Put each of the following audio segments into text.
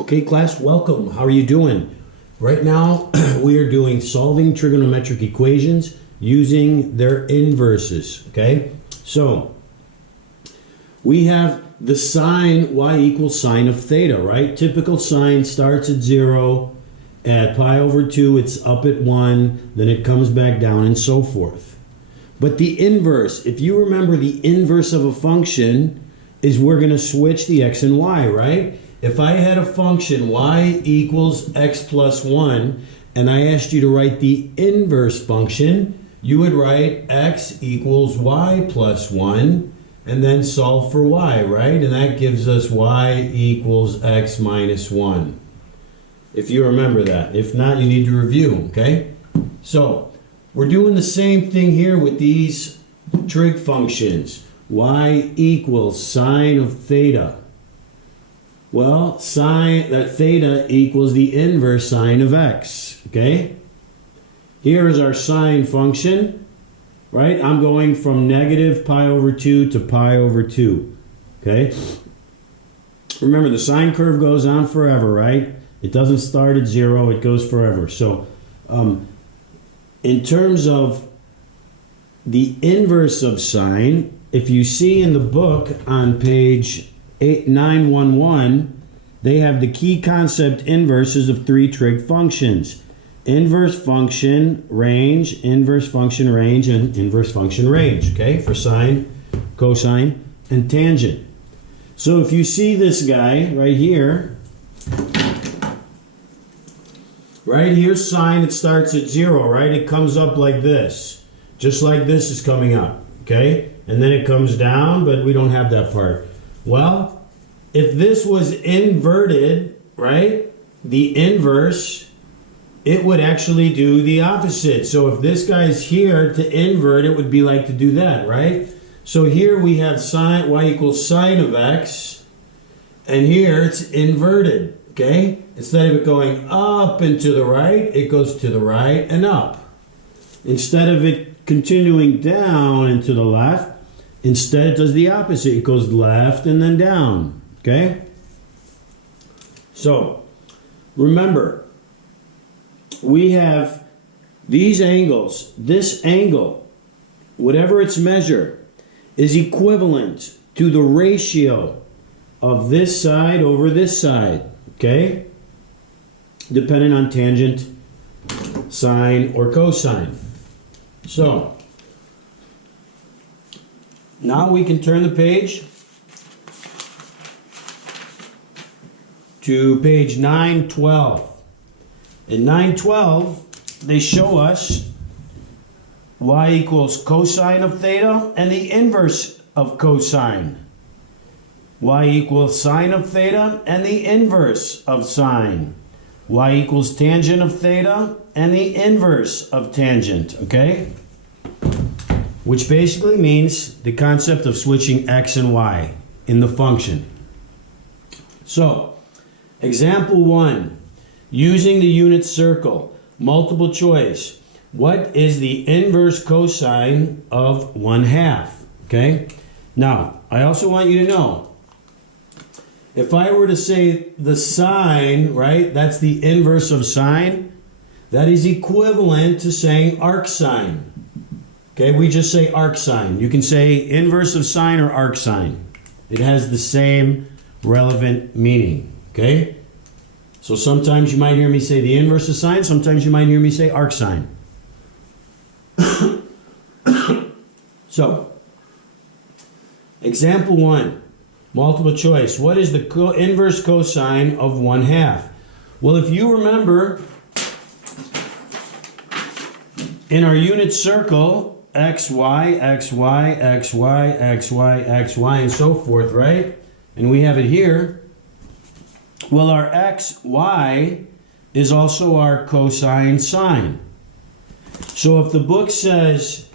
Okay, class, welcome. How are you doing? Right now, we are doing solving trigonometric equations using their inverses, okay? So, we have the sine y equals sine of theta, right? Typical sine starts at 0, at pi over 2, it's up at 1, then it comes back down, and so forth. But the inverse, if you remember the inverse of a function, is we're going to switch the x and y, right? If I had a function y equals x plus 1 and I asked you to write the inverse function, you would write x equals y plus 1 and then solve for y, right? And that gives us y equals x minus 1. If you remember that. If not, you need to review, okay? So, we're doing the same thing here with these trig functions. Y equals sine of theta. Well, that theta equals the inverse sine of x, okay? Here is our sine function, right? I'm going from negative pi over 2 to pi over 2, okay? Remember, the sine curve goes on forever, right? It doesn't start at 0, it goes forever. So, in terms of the inverse of sine, if you see in the book on page 911, they have the key concept inverses of 3 trig functions. Inverse function range, inverse function range, and inverse function range, okay, for sine, cosine, and tangent. So if you see this guy right here sine, it starts at 0, right? It comes up like this, just like this is coming up, okay? And then it comes down, but we don't have that part. Well, if this was inverted, right, the inverse, it would actually do the opposite. So if this guy's here, to invert, it would be like to do that, right? So here we have sine, y equals sine of x, and here it's inverted, okay? Instead of it going up and to the right, it goes to the right and up. Instead of it continuing down and to the left, instead it does the opposite. It goes left and then down, okay? So, remember, we have these angles. This angle, whatever its measure, is equivalent to the ratio of this side over this side, okay? Depending on tangent, sine, or cosine. So, now we can turn the page to page 912. In 912, they show us y equals cosine of theta and the inverse of cosine. Y equals sine of theta and the inverse of sine. Y equals tangent of theta and the inverse of tangent, okay? Which basically means the concept of switching x and y in the function. So, example 1, using the unit circle, multiple choice. What is the inverse cosine of 1/2? Okay? Now, I also want you to know, if I were to say the sine, right, that's the inverse of sine, that is equivalent to saying arcsine. Okay, we just say arcsine. You can say inverse of sine or arcsine. It has the same relevant meaning. Okay? So sometimes you might hear me say the inverse of sine, sometimes you might hear me say arcsine. So, example 1, multiple choice. What is the inverse cosine of 1/2? Well, if you remember, in our unit circle, x, y, x, y, x, y, x, y, x, y, and so forth, right? And we have it here. Well, our x, y is also our cosine sine. So if the book says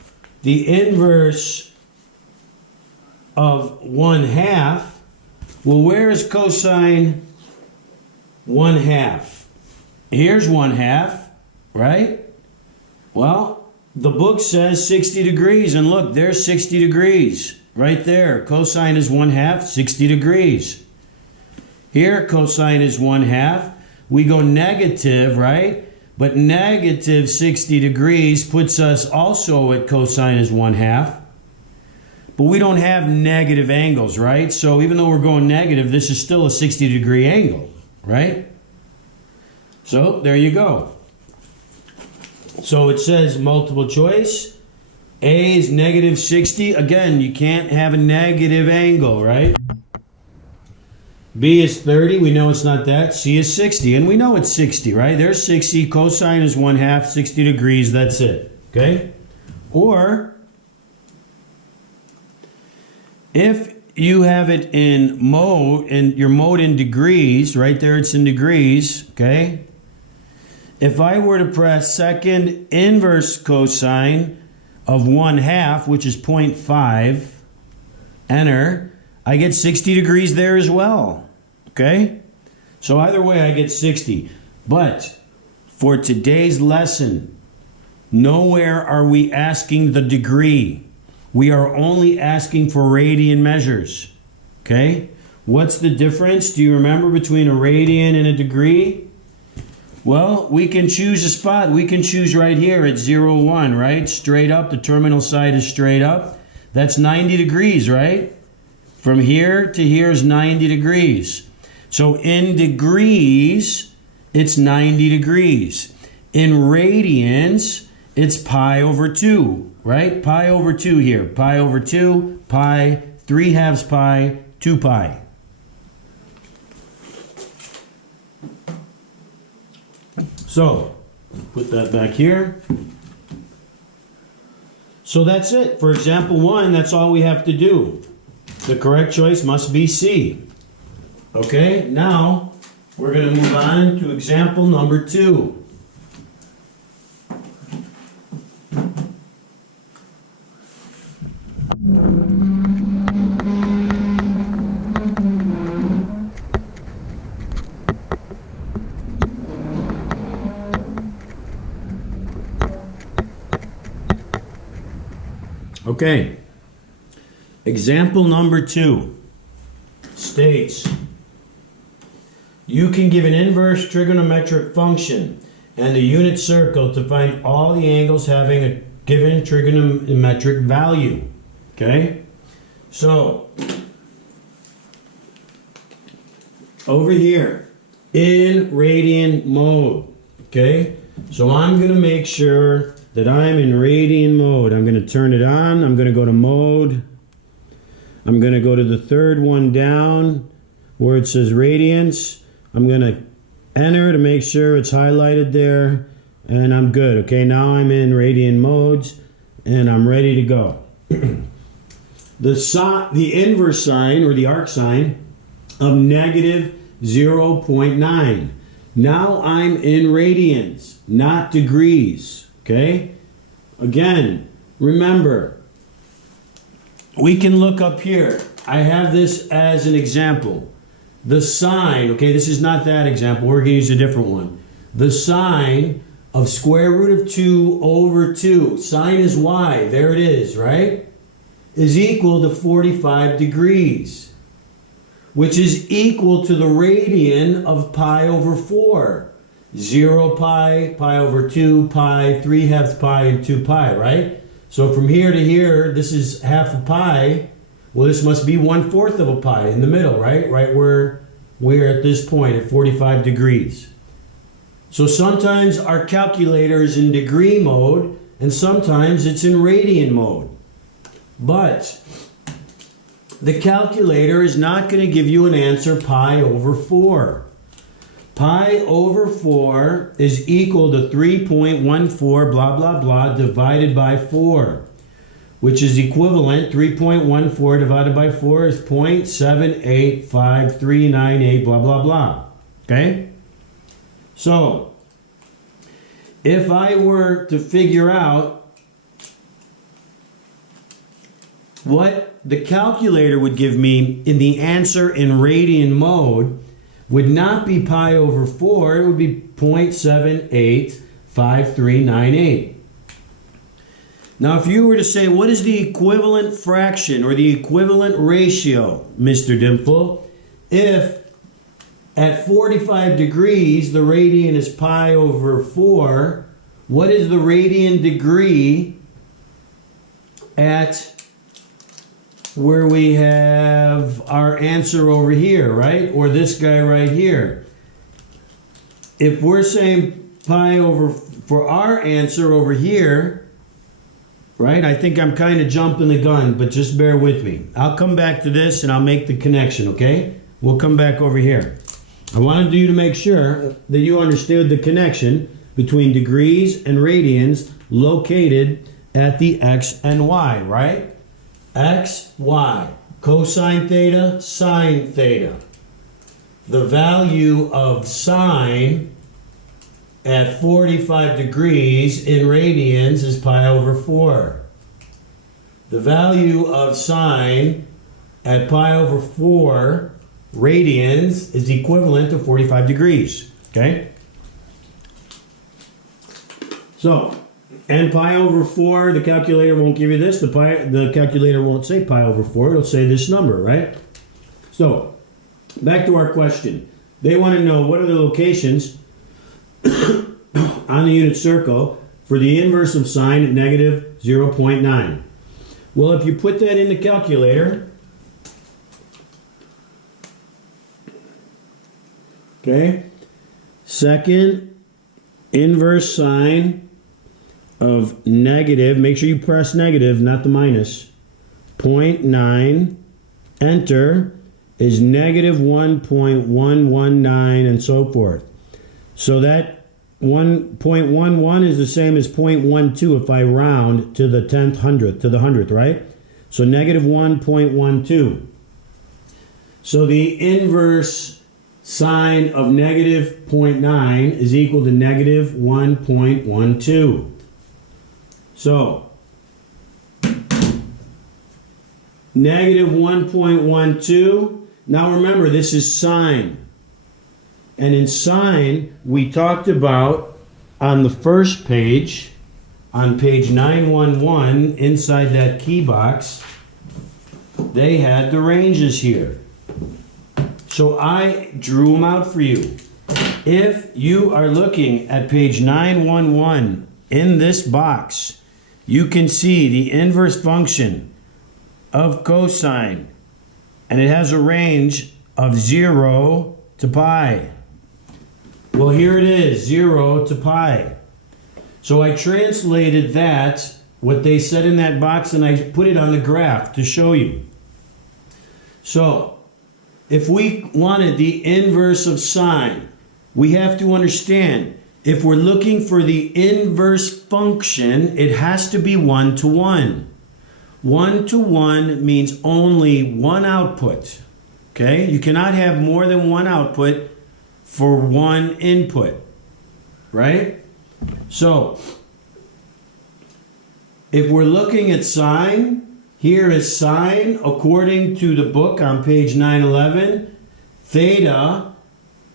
the inverse of 1/2, well, where is cosine 1/2? Here's 1/2, right? Well, the book says 60 degrees, and look, there's 60 degrees right there. Cosine is 1/2, 60 degrees. Here, cosine is 1/2. We go negative, right? But negative 60 degrees puts us also at cosine is 1/2. But we don't have negative angles, right? So even though we're going negative, this is still a 60-degree angle, right? So there you go. So it says multiple choice. A is negative 60. Again, you can't have a negative angle, right? B is 30. We know it's not that. C is 60. And we know it's 60, right? There's 60. Cosine is 1/2, 60 degrees. That's it. Okay? Or if you have it in mode, and your mode in degrees, right there it's in degrees, okay? If I were to press second inverse cosine of 1/2, which is 0.5, enter, I get 60 degrees there as well, okay? So either way I get 60. But for today's lesson, nowhere are we asking the degree. We are only asking for radian measures, okay? What's the difference? Do you remember between a radian and a degree? Well, we can choose a spot. We can choose right here at 0, 1, right? Straight up, the terminal side is straight up. That's 90 degrees, right? From here to here is 90 degrees. So in degrees, it's 90 degrees. In radians, it's pi over 2, right? Pi over 2 here. Pi over 2, pi, 3/2 pi, 2 pi. So, put that back here. So that's it. For example 1, that's all we have to do. The correct choice must be C. Okay, now we're going to move on to example number 2. Okay, example number 2 states you can give an inverse trigonometric function and a unit circle to find all the angles having a given trigonometric value. Okay, so over here in radian mode, okay, so I'm going to make sure that I'm in radian mode. I'm going to turn it on. I'm going to go to mode. I'm going to go to the third one down where it says radians. I'm going to enter to make sure it's highlighted there, and I'm good. Okay, now I'm in radian modes and I'm ready to go. The inverse sign or the arc sign of negative 0.9. Now I'm in radians, not degrees. Okay, again, remember, we can look up here. I have this as an example. The sine, okay, this is not that example. We're going to use a different one. The sine of square root of 2 over 2, sine is y, there it is, right, is equal to 45 degrees, which is equal to the radian of pi over 4. 0 pi, pi over 2 pi, 3/2 pi, and 2 pi, right? So from here to here, this is half a pi. Well, this must be 1/4 of a pi in the middle, right? Right where we're at this point at 45 degrees. So sometimes our calculator is in degree mode, and sometimes it's in radian mode. But the calculator is not going to give you an answer pi over 4. Pi over 4 is equal to 3.14 blah blah blah divided by 4, which is equivalent, 3.14 divided by 4 is 0.785398 blah blah blah. Okay? So, if I were to figure out what the calculator would give me in the answer in radian mode, would not be pi over 4, it would be 0.785398. Now, if you were to say, what is the equivalent fraction or the equivalent ratio, Mr. Dimple, if At 45 degrees, the radian is pi over 4. What is the radian degree at where we have our answer over here, right? Or this guy right here. If we're saying pi over, for our answer over here, right? I think I'm kind of jumping the gun, but just bear with me. I'll come back to this and I'll make the connection, okay? We'll come back over here. I wanted you to make sure that you understood the connection between degrees and radians located at the x and y, right? X, y, cosine theta, sine theta. The value of sine at 45 degrees in radians is pi over 4. The value of sine at pi over 4 radians is equivalent to 45 degrees, okay? So, and pi over 4, the calculator won't give you this. The calculator won't say pi over 4. It'll say this number, right? So, back to our question. They want to know what are the locations on the unit circle for the inverse of sine at negative 0.9. Well, if you put that in the calculator, okay, second inverse sine of negative, make sure you press negative, not the minus, 0.9, enter, is negative 1.119 and so forth. So that 1.11 is the same as 0.12 if I round to the 10th hundredth, to the 100th, right? So negative 1.12. So the inverse sine of negative 0.9 is equal to negative 1.12. So, negative 1.12. Now remember, this is sine. And in sine, we talked about on the first page, on page 911, inside that key box, they had the ranges here. So I drew them out for you. If you are looking at page 911 in this box, you can see the inverse function of cosine, and it has a range of 0 to pi. Well, here it is, 0 to pi. So I translated that, what they said in that box, and I put it on the graph to show you. So, if we wanted the inverse of sine, we have to understand, if we're looking for the inverse function, it has to be 1 to 1. 1 to 1 means only one output. Okay? You cannot have more than one output for one input. Right? So, if we're looking at sine, here is sine according to the book on page 911. Theta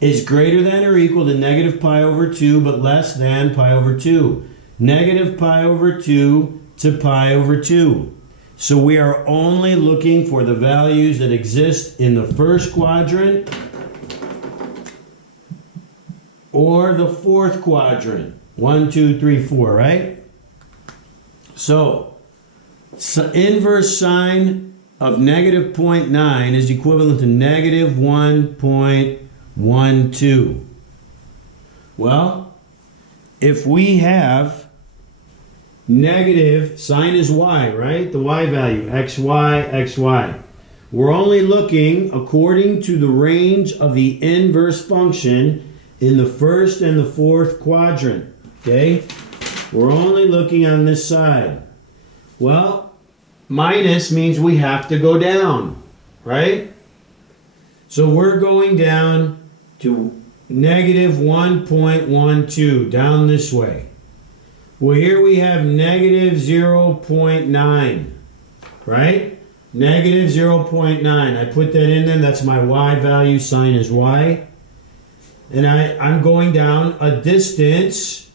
is greater than or equal to negative pi over 2, but less than pi over 2. Negative pi over 2 to pi over 2. So we are only looking for the values that exist in the first quadrant or the fourth quadrant. 1, 2, 3, 4, right? So inverse sine of negative 0.9 is equivalent to negative 1.12. Well, if we have negative, sine is y, right? The y value, xy, xy. We're only looking according to the range of the inverse function in the first and the fourth quadrant, okay? We're only looking on this side. Well, minus means we have to go down, right? So we're going down to negative 1.12, down this way. Well, here we have negative 0.9, right? Negative 0.9. I put that in there. That's my y value. Sine is y. And I'm going down a distance.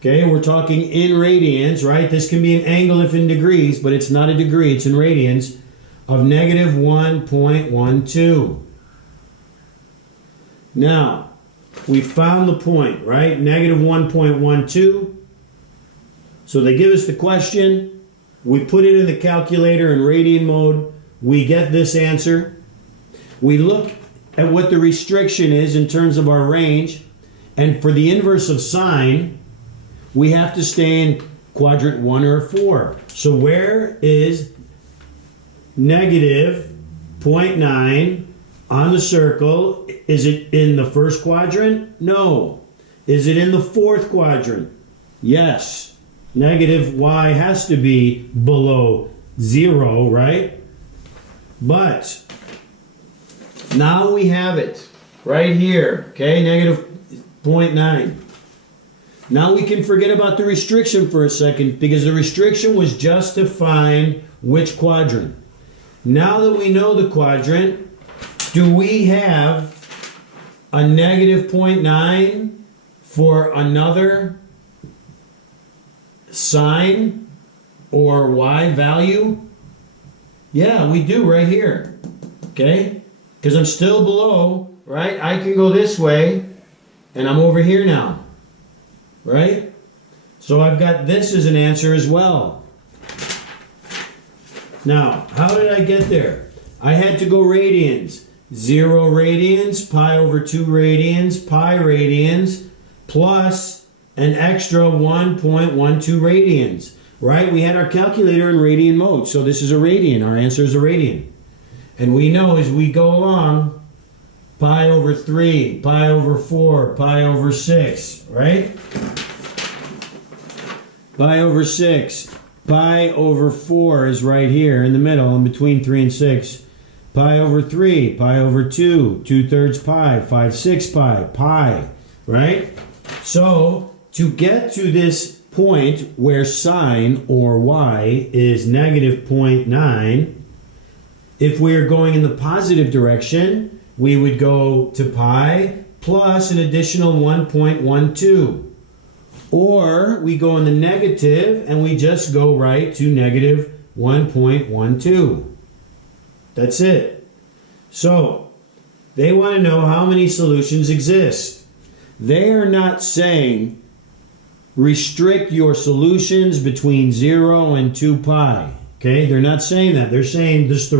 Okay, we're talking in radians, right? This can be an angle if in degrees, but it's not a degree. It's in radians of negative 1.12. Now, we found the point, right? Negative 1.12. So they give us the question. We put it in the calculator in radian mode. We get this answer. We look at what the restriction is in terms of our range. And for the inverse of sine, we have to stay in quadrant 1 or 4. So where is negative 0.9 on the circle? Is it in the first quadrant? No. Is it in the fourth quadrant? Yes. Negative y has to be below 0, right? But now we have it right here, okay? Negative 0.9. Now we can forget about the restriction for a second, because the restriction was just to find which quadrant. Now that we know the quadrant, do we have a negative 0.9 for another sine or y value? Yeah, we do right here. Okay? Because I'm still below, right? I can go this way, and I'm over here now. Right? So I've got this as an answer as well. Now, how did I get there? I had to go radians. 0 radians, pi over 2 radians, pi radians, plus an extra 1.12 radians. Right? We had our calculator in radian mode, so this is a radian. Our answer is a radian. And we know as we go along, pi over 3, pi over 4, pi over 6, right? Pi over 6. Pi over 4 is right here in the middle, in between 3 and 6. Pi over 3, pi over 2, 2/3 pi, 5/6 pi, pi, right? So, to get to this point where sine, or y, is negative 0.9, if we are going in the positive direction, we would go to pi plus an additional 1.12. Or we go in the negative and we just go right to negative 1.12. That's it. So, they want to know how many solutions exist. They are not saying restrict your solutions between 0 and 2 pi. Okay? They're not saying that. They're saying just the